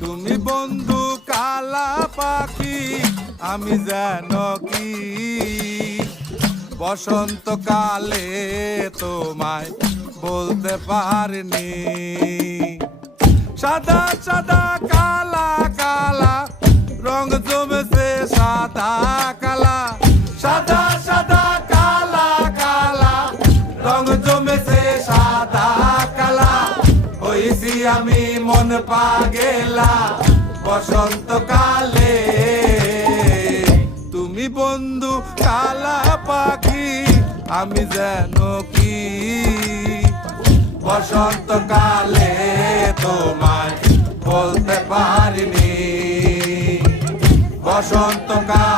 তুমি বন্ধু কালা পাখি, আমি যেন কি বসন্তকালে তোমায় বলতে পারিনি। সাদা সাদা কালা কালা রং জমেছে সাদা কালা, সাদা সাদা কালা কালা রং জমেছে সাদা কালা। হইছি আমি মন পাগেলা বসন্তকালে। তুমি বন্ধু কালা পাখি, আমি যেন কি বসন্তকালে তোমায় বলতে পারিনি। বসন্তকাল